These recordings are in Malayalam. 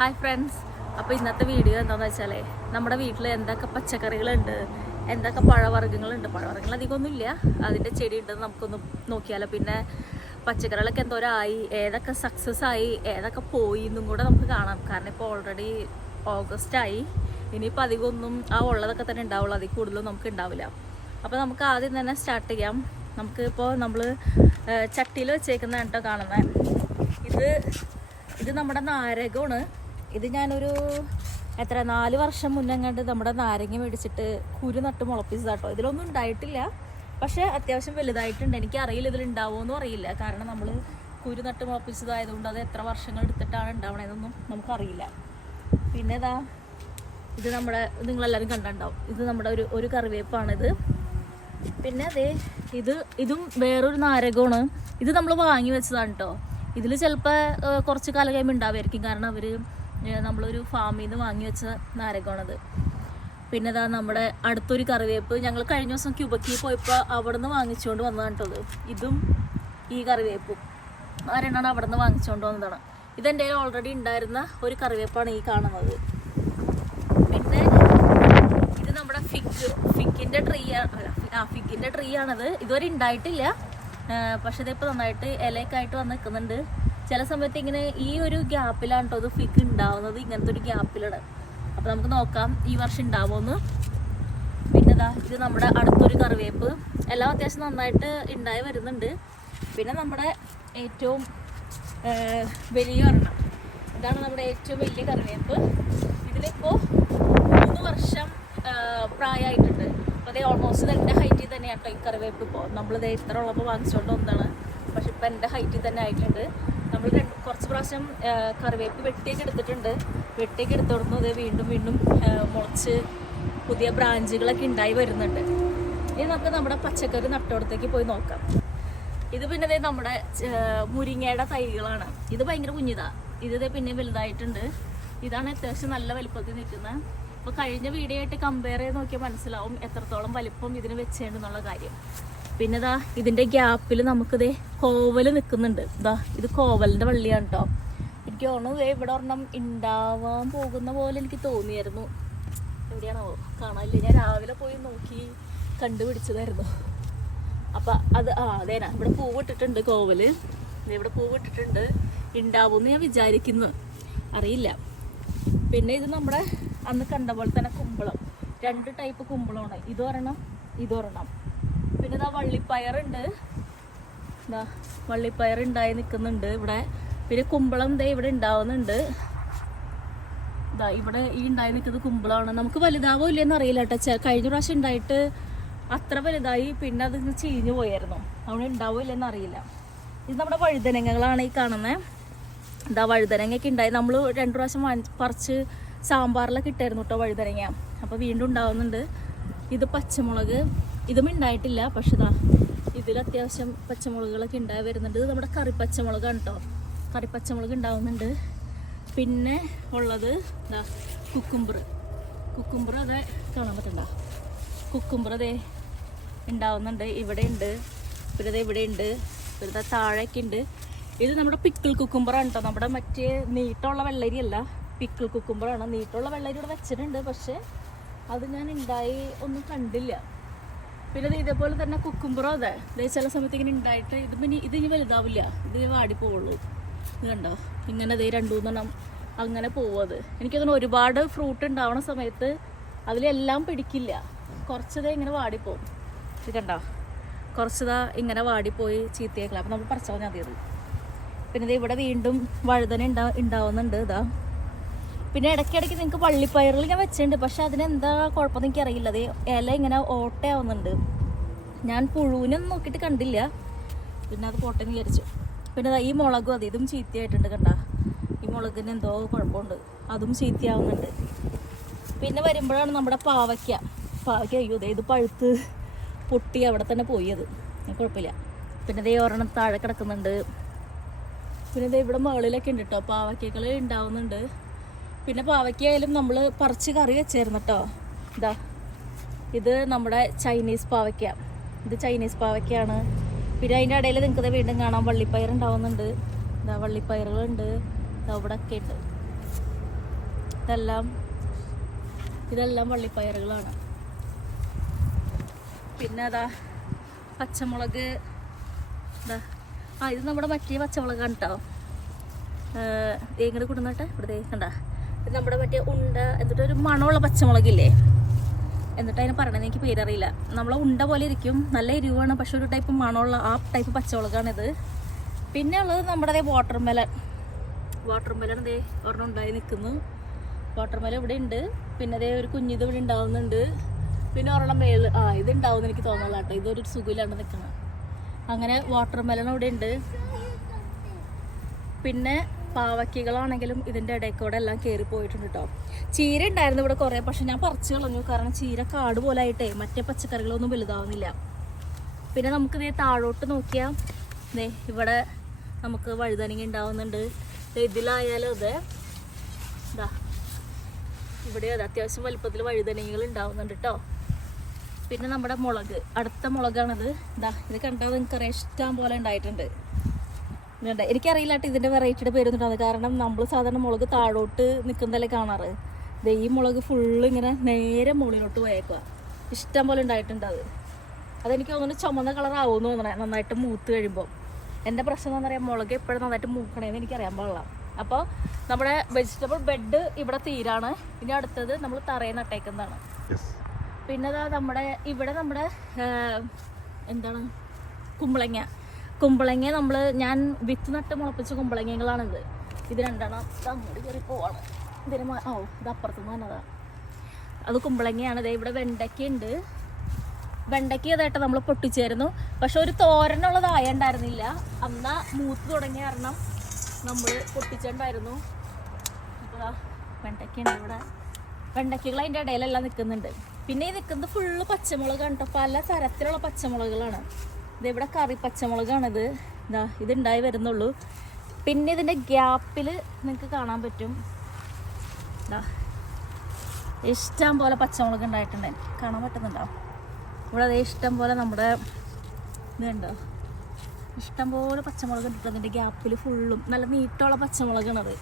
ഹായ് ഫ്രണ്ട്സ് അപ്പോൾ ഇന്നത്തെ വീഡിയോ എന്താണെന്ന് വെച്ചാൽ നമ്മുടെ വീട്ടിൽ എന്തൊക്കെ പച്ചക്കറികളുണ്ട് എന്തൊക്കെ പഴവർഗങ്ങളുണ്ട്. പഴവർഗങ്ങൾ അധികമൊന്നുമില്ല. അതിന്റെ ചെടി ഉണ്ടെന്ന് നമുക്കൊന്ന് നോക്കിയാലോ. പിന്നെ പച്ചക്കറികളൊക്കെ എന്തോരായി ഏതൊക്കെ സക്സസ് ആയി ഏതൊക്കെ പോയി എന്നും കൂടെ നമുക്ക് കാണാം. കാരണം ഇപ്പോൾ ഓൾറെഡി ഓഗസ്റ്റ് ആയി. ഇനിയിപ്പോൾ അധികമൊന്നും ആ ഉള്ളതൊക്കെ തന്നെ ഉണ്ടാവുള്ളൂ. അതിൽ കൂടുതലും നമുക്ക് ഉണ്ടാവില്ല. അപ്പോൾ നമുക്ക് ആദ്യം തന്നെ സ്റ്റാർട്ട് ചെയ്യാം. നമുക്ക് ഇപ്പോൾ നമ്മൾ ചട്ടിയിൽ വെച്ചേക്കുന്ന കേട്ടോ കാണുന്നത് ഇത് ഇത് നമ്മുടെ നാരകമാണ്. ഇത് ഞാനൊരു എത്ര നാല് വർഷം മുന്നേ കണ്ട് നമ്മുടെ നാരങ്ങ മേടിച്ചിട്ട് കുരു നട്ട് മുളപ്പിച്ചതാട്ടോ ഇതിലൊന്നും ഉണ്ടായിട്ടില്ല. പക്ഷേ അത്യാവശ്യം വലുതായിട്ടുണ്ട്. എനിക്ക് അറിയില്ല ഇതിൽ ഉണ്ടാവുമെന്നും അറിയില്ല. കാരണം നമ്മൾ കുരു നട്ട് മുളപ്പിച്ചതായതുകൊണ്ട് അത് എത്ര വർഷങ്ങൾ എടുത്തിട്ടാണ് ഉണ്ടാവണതെന്നൊന്നും നമുക്കറിയില്ല. പിന്നെ ഇതാ ഇത് നമ്മുടെ നിങ്ങളെല്ലാവരും കണ്ടിട്ടുണ്ടാവും. ഇത് നമ്മുടെ ഒരു ഒരു കറിവേപ്പാണിത്. പിന്നെ അതെ ഇത് ഇതും വേറൊരു നാരകമാണ്. ഇത് നമ്മൾ വാങ്ങി വെച്ചതാണ് കേട്ടോ ഇതിൽ ചിലപ്പോൾ കുറച്ച് കാലം കഴിയുമ്പോൾ ഉണ്ടാവുമായിരിക്കും. കാരണം അവർ നമ്മളൊരു ഫാമിൽ നിന്ന് വാങ്ങി വെച്ച നാരകമാണത് പിന്നെ ഇതാ നമ്മുടെ അടുത്തൊരു കറിവേപ്പ്. ഞങ്ങൾ കഴിഞ്ഞ ദിവസം ക്യൂബക്കി പോയപ്പോൾ അവിടെ നിന്ന് വാങ്ങിച്ചുകൊണ്ട് വന്നതാണ് കേട്ടോ ഇത്. ഈ കറിവേപ്പും. ആ രണ്ടാണ് അവിടെ നിന്ന് വാങ്ങിച്ചുകൊണ്ട് വന്നതാണ് ഇതെന്റെ ഓൾറെഡി ഉണ്ടായിരുന്ന ഒരു കറിവേപ്പാണ് ഈ കാണുന്നത്. പിന്നെ ഇത് നമ്മുടെ ഫിഗ് ഫിക്കിന്റെ ട്രീ ആ ഫിക്കിന്റെ ട്രീ ആണത്. ഇതുവരെ ഉണ്ടായിട്ടില്ല പക്ഷെ ഇതിപ്പോൾ നന്നായിട്ട് ഇലയൊക്കെ ആയിട്ട് വന്ന് നിൽക്കുന്നുണ്ട് ചില സമയത്ത് ഇങ്ങനെ ഈ ഒരു ഗ്യാപ്പിലാണ് കേട്ടോ ഫിഗ് ഉണ്ടാവുന്നത് ഇങ്ങനത്തെ ഒരു ഗ്യാപ്പിലാണ് അപ്പോൾ നമുക്ക് നോക്കാം ഈ വർഷം ഉണ്ടാവുമെന്ന് പിന്നെ ഇതാ ഇത് നമ്മുടെ അടുത്തൊരു കറിവേപ്പ്. എല്ലാം അത്യാവശ്യം നന്നായിട്ട് ഉണ്ടായി വരുന്നുണ്ട്. പിന്നെ നമ്മുടെ ഏറ്റവും വലിയ ഒരെണ്ണം. ഇതാണ് നമ്മുടെ ഏറ്റവും വലിയ കറിവേപ്പ്. ഇതിലിപ്പോൾ മൂന്ന് വർഷം പ്രായമായിട്ടുണ്ട് അപ്പോൾ അതേ ഓൾമോസ്റ്റ് എന്റെ ഹൈറ്റിൽ തന്നെയാണ് കേട്ടോ ഈ കറിവേപ്പ് ഇപ്പോൾ നമ്മളിത് ഇത്ര ഉള്ളപ്പോൾ വാങ്ങിച്ചുകൊണ്ട് വന്നതാണ്. പക്ഷെ ഇപ്പൊ എന്റെ ഹൈറ്റിൽ തന്നെ ആയിട്ടുണ്ട്. നമ്മൾ കുറച്ച് പ്രാവശ്യം കറിവേപ്പ് വെട്ടിയൊക്കെ എടുത്തിട്ടുണ്ട്. വെട്ടിയൊക്കെ എടുത്തോടുന്നത് വീണ്ടും വീണ്ടും മുളച്ച് പുതിയ ബ്രാഞ്ചുകളൊക്കെ ഉണ്ടായി വരുന്നുണ്ട്. ഇനി നമുക്ക് നമ്മുടെ പച്ചക്കറി നട്ടോടത്തേക്ക് പോയി നോക്കാം. ഇത് പിന്നെ നമ്മുടെ മുരിങ്ങയുടെ തൈകളാണ്. ഇത് ഭയങ്കര കുഞ്ഞിതാ. ഇത് പിന്നെ വലുതായിട്ടുണ്ട്. ഇതാണ് അത്യാവശ്യം നല്ല വലിപ്പത്തിൽ നിൽക്കുന്നത് അപ്പോൾ കഴിഞ്ഞ വീഡിയോ ആയിട്ട് കമ്പയർ ചെയ്ത് നോക്കിയാൽ മനസ്സിലാവും എത്രത്തോളം വലിപ്പം ഇതിന് വെച്ചേണ്ടെന്നുള്ള കാര്യം. പിന്നെ ഇതാ ഇതിന്റെ ഗ്യാപ്പിൽ നമുക്കിത് കോവൽ നിൽക്കുന്നുണ്ട് ഇതാ ഇത് കോവലിന്റെ വള്ളിയാണ് കേട്ടോ എനിക്ക് തോന്നുന്നു ഇവിടെ ഒരെണ്ണം ഉണ്ടാവാൻ പോകുന്ന പോലെ എനിക്ക് തോന്നിയായിരുന്നു. എവിടെയാണോ? കാണാനില്ല? ഞാൻ രാവിലെ പോയി നോക്കി കണ്ടുപിടിച്ചതായിരുന്നു. അപ്പൊ അത് ആ അതേനാ ഇവിടെ പൂവിട്ടിട്ടുണ്ട് കോവൽ. ദേ ഇവിടെ പൂവിട്ടിട്ടുണ്ട് ഉണ്ടാവുമെന്ന് ഞാൻ വിചാരിക്കുന്നു. അറിയില്ല. പിന്നെ ഇത് നമ്മുടെ അന്ന് കണ്ട പോലെ തന്നെ കുമ്പളം. രണ്ട് ടൈപ്പ് കുമ്പളമാണ്. ഇതൊരെണ്ണം ഇതൊരെണ്ണം ഇതാ വള്ളിപ്പയറുണ്ട്. ഇതാ വള്ളിപ്പയർ ഉണ്ടായി നിൽക്കുന്നുണ്ട് ഇവിടെ. പിന്നെ കുമ്പളം ദേ ഇവിടെ ഉണ്ടാവുന്നുണ്ട്. ഇതാ ഇവിടെ ഈ ഉണ്ടായി നിൽക്കുന്നത് കുമ്പളമാണ്. നമുക്ക് വലുതാവോ ഇല്ലെന്ന് അറിയില്ല കേട്ടോ. കഴിഞ്ഞ പ്രാവശ്യം ഉണ്ടായിട്ട് അത്ര വലുതായി പിന്നെ അത് ചീഞ്ഞു പോയായിരുന്നു. അവിടെ ഉണ്ടാവോ ഇല്ലെന്ന് അറിയില്ല. ഇത് നമ്മുടെ വഴുതനങ്ങകളാണ് ഈ കാണുന്നത് എന്താ വഴുതനങ്ങയൊക്കെ ഉണ്ടായി. നമ്മൾ രണ്ടു പ്രാവശ്യം പറിച്ച് സാമ്പാറിലൊക്കെ ഇട്ടായിരുന്നു കേട്ടോ വഴുതനങ്ങ. അപ്പോൾ വീണ്ടും ഉണ്ടാവുന്നുണ്ട്. ഇത് പച്ചമുളക്. ഇതും ഉണ്ടായിട്ടില്ല പക്ഷെ ഇതാ ഇതിൽ അത്യാവശ്യം പച്ചമുളകുകളൊക്കെ ഉണ്ടായി വരുന്നുണ്ട്. ഇത് നമ്മുടെ കറി പച്ചമുളകാണ് കേട്ടോ കറി പച്ചമുളക് ഉണ്ടാവുന്നുണ്ട്. പിന്നെ ഉള്ളത് എന്താ കുക്കുംബർ. കുക്കുംബർ അതെ കാണാൻ പറ്റണ്ട. കുക്കുംബർ അതെ ഉണ്ടാവുന്നുണ്ട് ഇവിടെ ഉണ്ട് ദേ ഇവിടെ ഉണ്ട് ദാ താഴേക്ക് ഉണ്ട്. ഇത് നമ്മുടെ പിക്കിൾ കുക്കുംബറാണ് കേട്ടോ നമ്മുടെ മറ്റേ നീട്ടമുള്ള വെള്ളരി അല്ല പിക്കിൾ കുക്കുംബറാണ്. നീട്ടമുള്ള വെള്ളരി ഇവിടെ വെച്ചിട്ടുണ്ട് പക്ഷേ അത് ഞാൻ ഉണ്ടായി ഒന്നും കണ്ടില്ല. പിന്നെ ഇതേപോലെ തന്നെ കുക്കുംബറോ അതെ. ദേ ചില സമയത്ത് ഇങ്ങനെ ഉണ്ടായിട്ട് ഇത് പിന്നെ ഇത് ഇനി വലുതാവില്ല. ഇത് വാടി വാടിപ്പോവുള്ളൂ ഇത് കണ്ടോ? ഇങ്ങനെ ദേ രണ്ടു മൂന്നെണ്ണം അങ്ങനെ പോവത് എനിക്ക് തോന്നുന്നു ഒരുപാട് ഫ്രൂട്ട് ഉണ്ടാവുന്ന സമയത്ത് അതിലെല്ലാം പിടിക്കില്ല. കുറച്ചതേ ഇങ്ങനെ വാടിപ്പോവും. ഇത് കണ്ടോ? കുറച്ചതാ ഇങ്ങനെ വാടിപ്പോയി ചീത്തയേക്കില്ല അപ്പം നമ്മൾ പറിച്ചാൽ മതി അത്. പിന്നെ ഇവിടെ വീണ്ടും വഴുതന ഉണ്ടാ ഉണ്ടാവുന്നുണ്ട് ഇതാ. പിന്നെ ഇടയ്ക്കിടയ്ക്ക് നിങ്ങൾക്ക് പള്ളിപ്പയറിൽ ഞാൻ വെച്ചിട്ടുണ്ട് പക്ഷെ അതിനെന്താ കുഴപ്പമെന്ന് എനിക്കറിയില്ല. അത് ഇല ഇങ്ങനെ ഓട്ടയാവുന്നുണ്ട്. ഞാൻ പുഴുവിനൊന്നും നോക്കിയിട്ട് കണ്ടില്ല. പിന്നെ അത് പോട്ടെന്ന് വിചാരിച്ചു. പിന്നെ ഈ മുളകും അത് ഇതും ചീത്തയായിട്ടുണ്ട് കണ്ട. ഈ മുളകിന് എന്തോ കുഴപ്പമുണ്ട്. അതും ചീത്തയാവുന്നുണ്ട്. പിന്നെ വരുമ്പോഴാണ് നമ്മുടെ പാവയ്ക്ക. പാവയ്ക്ക അയ്യോ ഇത് പഴുത്ത് പൊട്ടി അവിടെ തന്നെ പോയി അത് അത് കുഴപ്പമില്ല. പിന്നെ ദേ ഒരെണ്ണം താഴെ കിടക്കുന്നുണ്ട്. പിന്നെ ദേ ഇവിടെ മുകളിലൊക്കെ ഉണ്ട് കേട്ടോ പാവയ്ക്കകൾ ഉണ്ടാവുന്നുണ്ട്. പിന്നെ പാവയ്ക്കായാലും നമ്മൾ പറിച്ച് കറി വെച്ചായിരുന്നു കേട്ടോ ഇതാ ഇത് നമ്മുടെ ചൈനീസ് പാവയ്ക്ക. ഇത് ചൈനീസ് പാവയ്ക്കാണ്. പിന്നെ അതിന്റെ ഇടയിൽ നിങ്ങൾക്ക് വീണ്ടും കാണാം വള്ളിപ്പയർ ഉണ്ടാവുന്നുണ്ട്. ഇതാ വള്ളിപ്പയറുകളുണ്ട്. ഇതാ ഇവിടെ ഒക്കെ ഉണ്ട് ഇതെല്ലാം ഇതെല്ലാം വള്ളിപ്പയറുകളാണ്. പിന്നെ അതാ പച്ചമുളക് ഇതാ ആ ഇത് നമ്മുടെ മറ്റേ പച്ചമുളകാണ് കേട്ടോ ഇങ്ങോട്ട് കൊടുന്നോട്ടെ ഇവിടെ കണ്ട. നമ്മുടെ മറ്റേ ഉണ്ട എന്നിട്ട് ഒരു മണമുള്ള പച്ചമുളകില്ലേ? എന്നിട്ട് അതിനെ പറയണത് എനിക്ക് പേരറിയില്ല. നമ്മളെ ഉണ്ട പോലെ ഇരിക്കും. നല്ല എരിവാണ് പക്ഷെ ഒരു ടൈപ്പ് മണമുള്ള ആ ടൈപ്പ് പച്ചമുളകാണിത്. പിന്നെ ഉള്ളത് നമ്മുടെ അതേ വാട്ടർ മെലൺ വാട്ടർ മെലൺ ദേ ഒരെണ്ണം ഉണ്ടായി നിൽക്കുന്നു. വാട്ടർ മെലൺ ഇവിടെ ഉണ്ട്. പിന്നെ അതേ ഒരു കുഞ്ഞിത് ഇവിടെ ഉണ്ടാവുന്നുണ്ട്. പിന്നെ ഒരെണ്ണം മേൾ ആ ഇത് ഉണ്ടാവും എനിക്ക് തോന്നുന്നില്ല കേട്ടോ. ഇതൊരു സുഖമില്ലാണ്ട് നിൽക്കണം. അങ്ങനെ വാട്ടർ മെലൺ ഇവിടെ ഉണ്ട്. പിന്നെ പാവയ്ക്കകളാണെങ്കിലും ഇതിന്റെ ഇടയിൽ കൂടെ എല്ലാം കയറി പോയിട്ടുണ്ട് കേട്ടോ ചീര ഉണ്ടായിരുന്നു ഇവിടെ കുറേ പക്ഷെ ഞാൻ പറിച്ചു കളഞ്ഞു. കാരണം ചീര കാട് പോലെ ആയിട്ടേ മറ്റേ പച്ചക്കറികളൊന്നും വലുതാവുന്നില്ല. പിന്നെ നമുക്ക് ഇതേ താഴോട്ട് നോക്കിയാൽ ദേ ഇവിടെ നമുക്ക് വഴുതനങ്ങ ഉണ്ടാവുന്നുണ്ട്. ഇതിലായാലും അതെ ഇതാ ഇവിടെ അതെ അത്യാവശ്യം വലുപ്പത്തിൽ വഴുതനങ്ങകൾ ഉണ്ടാവുന്നുണ്ട് കേട്ടോ പിന്നെ നമ്മുടെ മുളക് അടുത്ത മുളകാണിത്. ഇതാ ഇത് കണ്ടാൽ നിങ്ങൾക്ക് ഇഷ്ടം പോലെ ഉണ്ടായിട്ടുണ്ട്. ഇതുണ്ട് എനിക്കറിയില്ല കേട്ടോ ഇതിന്റെ വെറൈറ്റിയുടെ പേരൊന്നും കാരണം നമ്മൾ സാധാരണ മുളക് താഴോട്ട് നിൽക്കുന്നതല്ലേ കാണാറ്. ഈ മുളക് ഫുള്ള് ഇങ്ങനെ നേരെ മുകളിലോട്ട് പോയേക്കുക ഇഷ്ടം പോലെ ഉണ്ടായിട്ടുണ്ട് അത്. അതെനിക്ക് തോന്നുന്നു ചുമന്ന കളർ ആവുമെന്ന് തോന്നണേ നന്നായിട്ട് മൂത്ത് കഴിയുമ്പോൾ എന്റെ പ്രശ്നം എന്താ പറയുക മുളക് എപ്പോഴും നന്നായിട്ട് മൂക്കണേന്ന് എനിക്കറിയാൻ പാടില്ല. അപ്പോൾ നമ്മുടെ വെജിറ്റബിൾ ബെഡ് ഇവിടെ തീരാണ്. ഇനി അടുത്തത് നമ്മൾ തറയിൽ നട്ടേക്കുന്നതാണ്. പിന്നെ നമ്മുടെ ഇവിടെ നമ്മുടെ എന്താണ്? കുമ്പളങ്ങ. കുമ്പളങ്ങ നമ്മൾ ഞാൻ വിത്ത് നട്ട് മുളപ്പിച്ച കുമ്പളങ്ങകളാണിത്. ഇത് രണ്ടെണ്ണം ഇത് അങ്ങോട്ട് കയറി പോവാണ്. ഇതിന് ഓ ഇത് അപ്പുറത്തുനിന്ന് വന്നതാ. അത് കുമ്പളങ്ങയാണ്. ദേ ഇവിടെ വെണ്ടയ്ക്ക ഉണ്ട് വെണ്ടയ്ക്ക ഇതായിട്ട് നമ്മൾ പൊട്ടിച്ചായിരുന്നു പക്ഷെ ഒരു തോരനുള്ളതായ ഉണ്ടായിരുന്നില്ല അന്ന മൂത്ത് തുടങ്ങിയ കാരണം നമ്മൾ പൊട്ടിച്ചിട്ടുണ്ടായിരുന്നു അപ്പോൾ വെണ്ടയ്ക്ക ഉണ്ട് ഇവിടെ. വെണ്ടയ്ക്കകൾ അതിന്റെ ഇടയിലെല്ലാം നിൽക്കുന്നുണ്ട്. പിന്നെ ഈ നിൽക്കുന്നത് ഫുള്ള് പച്ചമുളകാണ് കേട്ടോ പല തരത്തിലുള്ള പച്ചമുളകുകളാണ്. ഇത് ഇവിടെ കറി പച്ചമുളകാണിത്. ഇതാ ഇതുണ്ടായി വരുന്നുള്ളൂ. പിന്നെ ഇതിന്റെ ഗ്യാപ്പിൽ നിങ്ങൾക്ക് കാണാൻ പറ്റും. ഇതാ ഇഷ്ടം പോലെ പച്ചമുളക് ഉണ്ടായിട്ടുണ്ട്. കാണാൻ പറ്റുന്നുണ്ടോ? ഇവിടെ അതേ ഇഷ്ടം പോലെ നമ്മുടെ ഇതുണ്ടോ. ഇഷ്ടം പോലെ പച്ചമുളക് ഇട്ടിട്ട് അതിന്റെ ഗ്യാപ്പിൽ ഫുള്ളും. നല്ല നീട്ടമുള്ള പച്ചമുളകാണത്.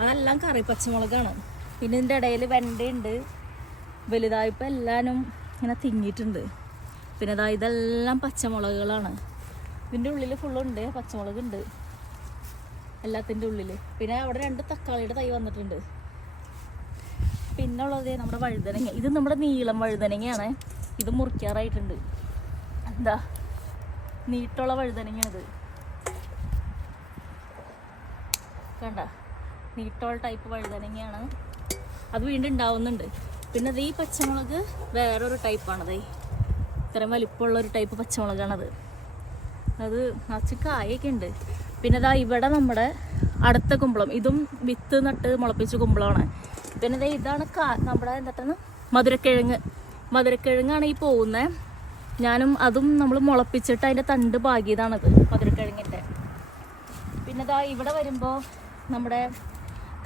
അതെല്ലാം കറി പച്ചമുളകാണ്. പിന്നെ ഇതിന്റെ ഇടയിൽ വെണ്ടയുണ്ട്. വലുതായപ്പോൾ എല്ലാനും ഇങ്ങനെ തിങ്ങിയിട്ടുണ്ട്. പിന്നെ ഇതാ ഇതെല്ലാം പച്ചമുളകുകളാണ്. ഇതിന്റെ ഉള്ളിൽ ഫുള്ളുണ്ട് പച്ചമുളക് ഉണ്ട് എല്ലാത്തിന്റെ ഉള്ളിൽ പിന്നെ അവിടെ രണ്ട് തക്കാളിയുടെ തൈ വന്നിട്ടുണ്ട്. പിന്നെ ഉള്ളത് നമ്മുടെ വഴുതനങ്ങ. ഇത് നമ്മുടെ നീളം വഴുതനങ്ങയാണ്. ഇത് മുറിക്കാറായിട്ടുണ്ട്. എന്താ? നീട്ടുള്ള വഴുതനങ്ങയാണിത്. കണ്ട? നീട്ടുള്ള ടൈപ്പ് വഴുതനങ്ങയാണ്. അത് വീണ്ടും ഉണ്ടാവുന്നുണ്ട്. പിന്നെ ഈ പച്ചമുളക് വേറൊരു ടൈപ്പാണത് ഇത്രയും വലിപ്പമുള്ള ഒരു ടൈപ്പ് പച്ചമുളകാണത്. അത് നിറച്ച് കായൊക്കെ ഉണ്ട്. പിന്നെ ദാ ഇവിടെ നമ്മുടെ അടുത്ത കുമ്പളം. ഇതും വിത്ത് നട്ട് മുളപ്പിച്ച കുമ്പളമാണ്. പിന്നെ ഇതാ ഇതാണ് നമ്മുടെ എന്താണ് മധുരക്കിഴങ്ങ്. മധുരക്കിഴങ്ങാണ് ഈ പോകുന്നത് ഞാനും അതും നമ്മൾ മുളപ്പിച്ചിട്ട് അതിന്റെ തണ്ട് പാകിയതാണത് മധുരക്കിഴങ്ങിന്റെ പിന്നെ ദാ ഇവിടെ വരുമ്പോൾ നമ്മുടെ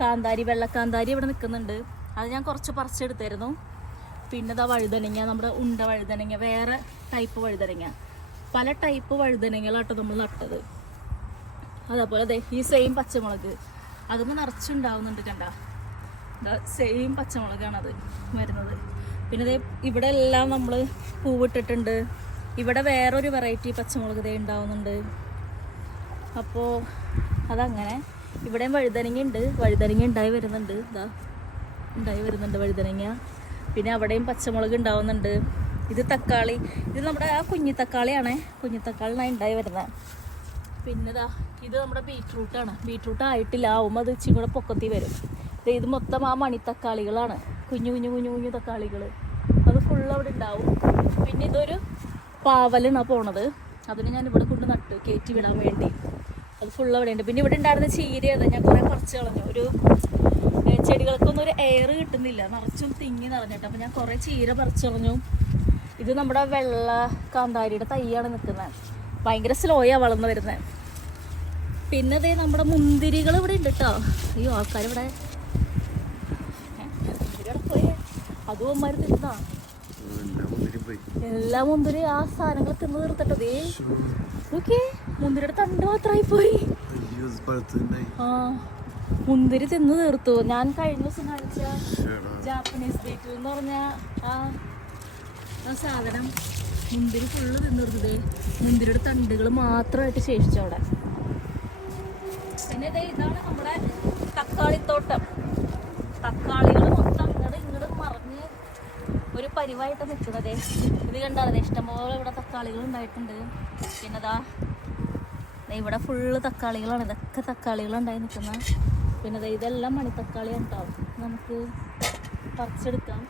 കാന്താരി വെള്ളക്കാന്താരി ഇവിടെ നിൽക്കുന്നുണ്ട്. അത് ഞാൻ കുറച്ച് പറിച്ചെടുത്തായിരുന്നു. പിന്നെ ഇതാ വഴുതനങ്ങ നമ്മുടെ ഉണ്ട വഴുതനങ്ങ വേറെ ടൈപ്പ് വഴുതനങ്ങ. പല ടൈപ്പ് വഴുതനങ്ങളാട്ടോ നമ്മൾ നട്ടത്. അതേപോലെ അതെ ഈ സെയിം പച്ചമുളക്. അതൊന്ന് നിറച്ചുണ്ടാവുന്നുണ്ട് കണ്ട. സെയിം പച്ചമുളകാണ് അത് വരുന്നത്. പിന്നെ ദേ ഇവിടെ എല്ലാം നമ്മൾ പൂവിട്ടിട്ടുണ്ട്. ഇവിടെ വേറൊരു വെറൈറ്റി പച്ചമുളക് ഇതേ ഉണ്ടാവുന്നുണ്ട്. അപ്പോൾ അതങ്ങനെ. ഇവിടെയും വഴുതനങ്ങ ഉണ്ട് വഴുതനങ്ങ ഉണ്ടായി വരുന്നുണ്ട്. ഇതാ ഉണ്ടായി വരുന്നുണ്ട് വഴുതനങ്ങ. പിന്നെ അവിടെയും പച്ചമുളക് ഉണ്ടാവുന്നുണ്ട്. ഇത് തക്കാളി. ഇത് നമ്മുടെ ആ കുഞ്ഞി തക്കാളിയാണ്. കുഞ്ഞി തക്കാളിനാണ് ഉണ്ടായി വരുന്നത് പിന്നെ ഇതാ നമ്മുടെ ബീറ്റ്റൂട്ടാണ്. ബീറ്റ്റൂട്ട് ആയിട്ടില്ല. ആവുമ്പോൾ അത് ഇച്ചിരി കൂടെ പൊക്കത്തി വരും. ഇത് മൊത്തം ആ മണിത്തക്കാളികളാണ് കുഞ്ഞു കുഞ്ഞു കുഞ്ഞു കുഞ്ഞു തക്കാളികൾ അത് ഫുൾ അവിടെ ഉണ്ടാവും. പിന്നെ ഇതൊരു പാവലാണ് പോണത്. അതിന് ഞാൻ ഇവിടെ കൊണ്ട് നട്ടു കയറ്റി വിടാൻ വേണ്ടി. അത് ഫുൾ അവിടെ ഉണ്ട്. പിന്നെ ഇവിടെ ഉണ്ടായിരുന്ന ചീര അത് ഞാൻ കുറേ കുറച്ച് കളഞ്ഞു. ഒരു ചെടികൾക്കൊന്നും ഒരു എയർ കിട്ടുന്നില്ല. നിറച്ചും തിങ്ങി നിറഞ്ഞിട്ട്. അപ്പം ഞാൻ കുറേ ചീര പറിച്ചറിഞ്ഞു ഇത് നമ്മുടെ വെള്ള കാന്താരിയുടെ തൈയാണ് നിൽക്കുന്നത്. ഭയങ്കര സ്ലോയാണ് വളർന്നു വരുന്നത്. പിന്നെ അതേ നമ്മുടെ മുന്തിരികൾ ഇവിടെ ഉണ്ട് കേട്ടോ അയ്യോ പോയേ. അതും അമ്മമാർ തിന്നാ എല്ലാ മുന്തിരി ആ സാധനങ്ങൾ തിന്ന് തീർത്തിട്ടതേ ഓക്കെ മുന്തിരിയുടെ തണ്ട് മാത്രമായി പോയി. ആ മുന്തിരി തിന്നു തീർത്തു. ഞാൻ കഴിഞ്ഞ ദിവസം കാണിച്ച ജാപ്പനീസ് ബീറ്റ് എന്ന് പറഞ്ഞ ആ സാധനം മുന്തിരി ഫുള്ള് തിന്നിരുന്നത് മുന്തിരിയുടെ തണ്ടുകൾ മാത്രമായിട്ട് ശേഷിച്ചു അവിടെ. പിന്നെ ഇതാണ് നമ്മുടെ തക്കാളിത്തോട്ടം. തക്കാളികൾ മൊത്തം അങ്ങോട്ട് ഇങ്ങോട്ട് മറിഞ്ഞ് ഒരു പരിവായിട്ട് നിൽക്കുന്നത്. ഇത് കണ്ടാതെ ഇഷ്ടംപോലെ ഇവിടെ തക്കാളികൾ ഉണ്ടായിട്ടുണ്ട്. പിന്നെ ദേ ഇവിടെ ഫുള്ള് തക്കാളികളാണ്. ഇതൊക്കെ തക്കാളികളുണ്ടായി നിൽക്കുന്ന പിന്നെ ഇതെല്ലാം മണിത്തക്കാളി ഉണ്ടാവും നമുക്ക് പറിച്ചെടുക്കാം.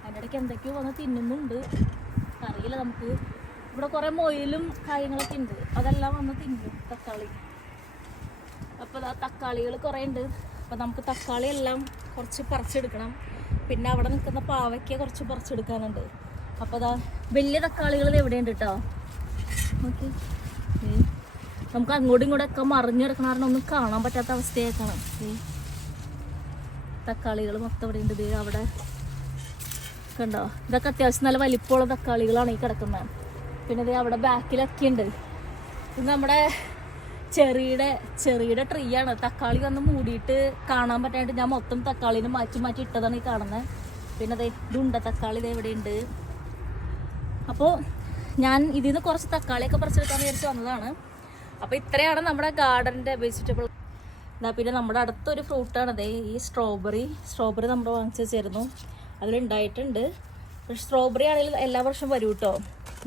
അതിന്റെ ഇടയ്ക്ക് എന്തൊക്കെയോ വന്ന് തിന്നുന്നുണ്ട്. അറിയില്ല നമുക്ക്. ഇവിടെ കുറേ മൊയിലും കാര്യങ്ങളൊക്കെ ഉണ്ട്. അതെല്ലാം വന്ന് തിന്നും തക്കാളി. അപ്പോൾ തക്കാളികൾ കുറേ ഉണ്ട്. അപ്പോൾ നമുക്ക് തക്കാളി എല്ലാം കുറച്ച് പറിച്ചെടുക്കണം. പിന്നെ അവിടെ നിൽക്കുന്ന പാവയ്ക്ക കുറച്ച് പറിച്ചെടുക്കാനുണ്ട്. അപ്പോൾ അതാ വലിയ തക്കാളികൾ എവിടെയുണ്ട് കേട്ടോ നമുക്ക് അങ്ങോട്ടും ഇങ്ങോട്ടും ഒക്കെ മറിഞ്ഞെടുക്കണ കാരണം ഒന്നും കാണാൻ പറ്റാത്ത അവസ്ഥയാക്കണം തക്കാളികൾ മൊത്തം ഇവിടെ ഉണ്ട് അവിടെ കണ്ടോ? ഇതൊക്കെ അത്യാവശ്യം നല്ല വലിപ്പമുള്ള തക്കാളികളാണ് ഈ കിടക്കുന്നത്. പിന്നെ ദേ അവിടെ ബാക്കിലൊക്കെ ഉണ്ട് നമ്മുടെ ചെറിയുടെ ചെറിയുടെ ട്രീ ആണ്. തക്കാളി വന്ന് മൂടിയിട്ട് കാണാൻ പറ്റാണ്ട് ഞാൻ മൊത്തം തക്കാളിനെ മാറ്റി മാറ്റി ഇട്ടതാണ് ഈ കാണുന്നത് പിന്നെ അതെ ഇതുണ്ട തക്കാളി ഇത് എവിടെയുണ്ട് അപ്പോൾ ഞാൻ ഇതിൽ നിന്ന് കുറച്ച് തക്കാളിയൊക്കെ പറിച്ചെടുക്കാൻ വിചാരിച്ച് വന്നതാണ്. അപ്പോൾ ഇത്രയാണ് നമ്മുടെ ഗാർഡന്റെ വെജിറ്റബിൾ എന്നാ പിന്നെ നമ്മുടെ അടുത്തൊരു ഫ്രൂട്ടാണ് ദേ ഈ സ്ട്രോബെറി സ്ട്രോബെറി നമ്മൾ വാങ്ങിച്ചു വെച്ചിരുന്നു. അതിലുണ്ടായിട്ടുണ്ട്. പക്ഷെ സ്ട്രോബെറി ആണെങ്കിൽ എല്ലാ വർഷവും വരും കേട്ടോ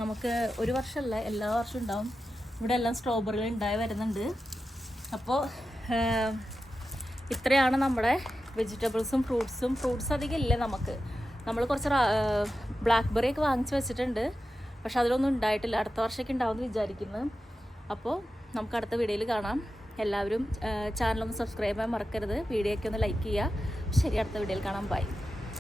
നമുക്ക് ഒരു വർഷമല്ല എല്ലാ വർഷവും ഉണ്ടാവും. ഇവിടെ എല്ലാം സ്ട്രോബെറികൾ ഉണ്ടായി വരുന്നുണ്ട്. അപ്പോൾ ഇത്രയാണ് നമ്മുടെ വെജിറ്റബിൾസും ഫ്രൂട്ട്സും ഫ്രൂട്ട്സ് അധികം ഇല്ല നമുക്ക്. നമ്മൾ കുറച്ച് ബ്ലാക്ക് ബെറി ഒക്കെ വാങ്ങിച്ച് വെച്ചിട്ടുണ്ട്. പക്ഷെ അതിലൊന്നും ഉണ്ടായിട്ടില്ല. അടുത്ത വർഷമൊക്കെ ഉണ്ടാവുമെന്ന് വിചാരിക്കുന്നു. അപ്പോൾ നമുക്ക് അടുത്ത വീഡിയോയിൽ കാണാം. എല്ലാവരും ചാനലൊന്ന് സബ്സ്ക്രൈബ് ചെയ്യാൻ മറക്കരുത്. വീഡിയോ ഒക്കെ ഒന്ന് ലൈക്ക് ചെയ്യുക. ശരി അടുത്ത വീഡിയോയിൽ കാണാം. ബൈ